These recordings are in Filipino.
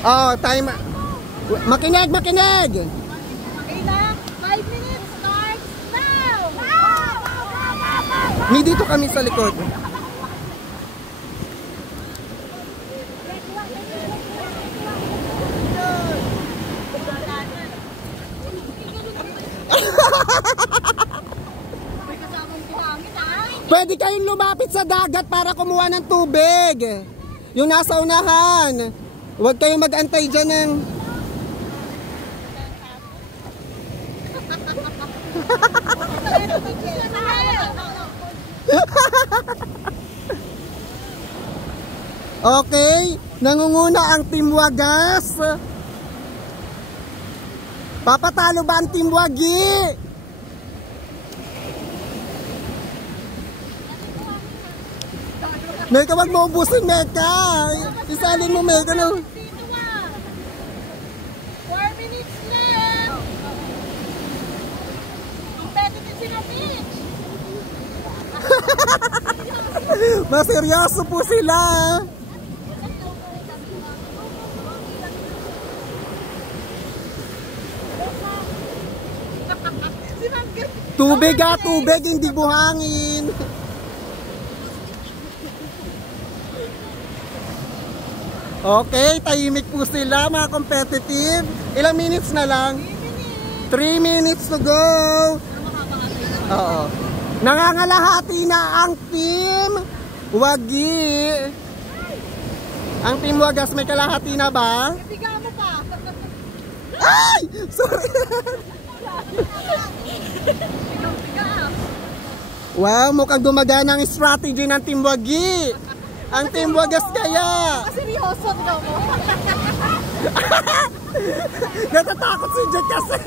Oh, time. Makinig, makinig. Okay na, 5 minutes starts now. May dito kami sa likod. Pwede kayong lumapit sa dagat para kumuha ng tubig. Yung nasa unahan. Huwag kayong mag-antay dyan ng... Okay, nangunguna ang Team Wagas. Papatalo ba ang Team Wagi? Meka, wag mo ubusin, Meka. Isalin mo, Meka, no? 4 minutes left. Competitive sila, bitch. Maseryoso po sila. Tubig ha, tubig, hindi buhangin. Okay, tahimik po sila mga competitive. Ilang minutes na lang? 3 minutes to go. Oo. Nangangalahati na ang Team Wagi. Ang Team Wagas may kalahati na ba? Biga mo pa. Ay! Sorry! Wow, mukhang gumagana ang strategy ng Team Wagi. Ang Team Wagas kaya. Seryoso daw mo. Natatakot si Jet kasi.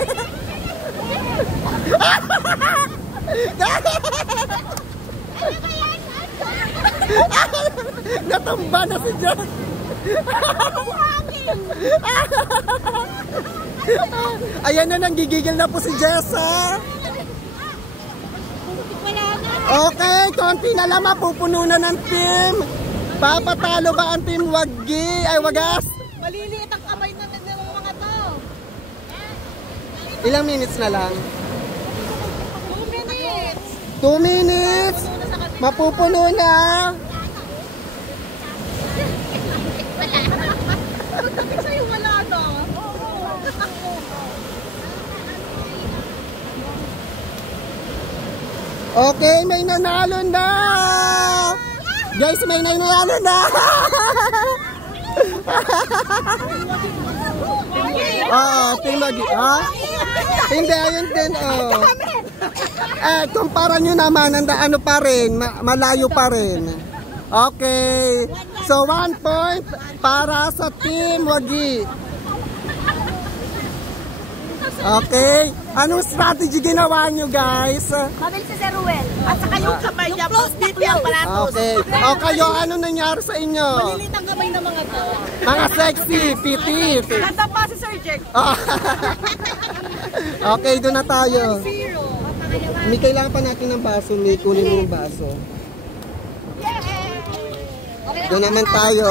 Natumba na si Jet. Ayan na, nanggigigil na po si Jessa. Okay, konti na lang, mapupuno na ng team. Papatalo ba ang Team Wagi? Ay, Wagas? Maliliit ang kamay ng mga to. Ilang minutes na lang? 2 minutes. 2 minutes. Mapupuno na. Pagdating sa'yo wala na. Okay, may nanalo na. Guys, may nanalo na. Team Wagi. Hindi, ayun din. Kumpara nyo naman, ano pa rin, malayo pa rin. Okay. So, 1 point para sa Team Wagi. Okay. Anong strategy ginawa nyo, guys? Mabilis si Sir Ruel. At saka yung kamay niya, pipi ang palatos. Okay. O kayo, ano nangyari sa inyo? Malilit ang kamay ng mga to. Mga sexy, pitit. Ganda pa si Sir Jack. Okay, doon na tayo. 0. May kailangan pa natin ng baso. May kunin mo yung baso. Doon naman tayo.